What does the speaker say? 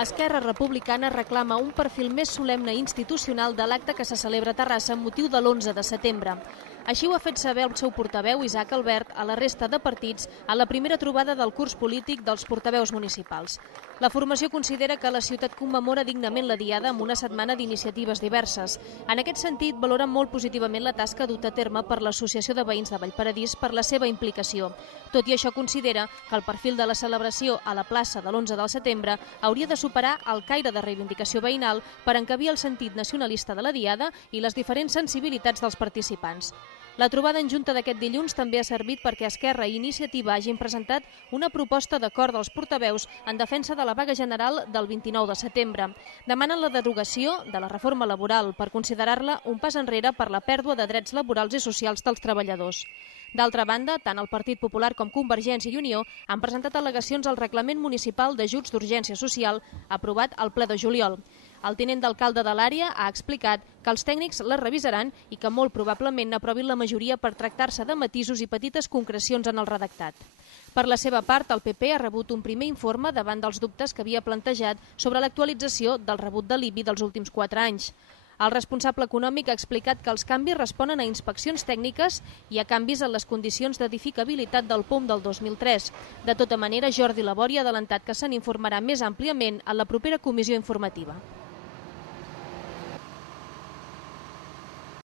Esquerra Republicana reclama un perfil més solemne i institucional de l'acte que se celebra a Terrassa amb motiu de l'11 de setembre. Així ho ha fet saber el seu portaveu, Isaac Albert, a la resta de partits a la primera trobada del curs polític dels portaveus municipals. La formació considera que la ciutat commemora dignament la Diada amb una setmana d'iniciatives diverses. En aquest sentit, valoren molt positivament la tasca duta a terme per l'Associació de Veïns de Vallparadís per la seva implicació. Tot i això, considera que el perfil de la celebració a la plaça de l'11 de setembre hauria de superar el caire de reivindicació veïnal per encabir el sentit nacionalista de la Diada i les diferents sensibilitats dels participants. La trobada en junta d'aquest dilluns també ha servit perquè Esquerra i Iniciativa hagin presentat una proposta d'acord dels portaveus en defensa de la vaga general del 29 de setembre. Demanen la derogació de la reforma laboral per considerar-la un pas enrere per la pèrdua de drets laborals i socials dels treballadors. D'altra banda, tant el Partit Popular com Convergència i Unió han presentat al·legacions al Reglament Municipal d'Ajuts d'Urgència Social aprovat al ple de juliol. El tinent d'alcalde de l'àrea ha explicat que els tècnics les revisaran i que molt probablement n'aprovin la majoria per tractar-se de matisos i petites concrecions en el redactat. Per la seva part, el PP ha rebut un primer informe davant dels dubtes que havia plantejat sobre l'actualització del rebut de l'IBI dels últims 4 anys. El responsable econòmic ha explicat que els canvis responen a inspeccions tècniques i a canvis en les condicions d'edificabilitat del POM del 2003. De tota manera, Jordi Labori ha adelantat que se n'informarà més àmpliament en la propera comissió informativa.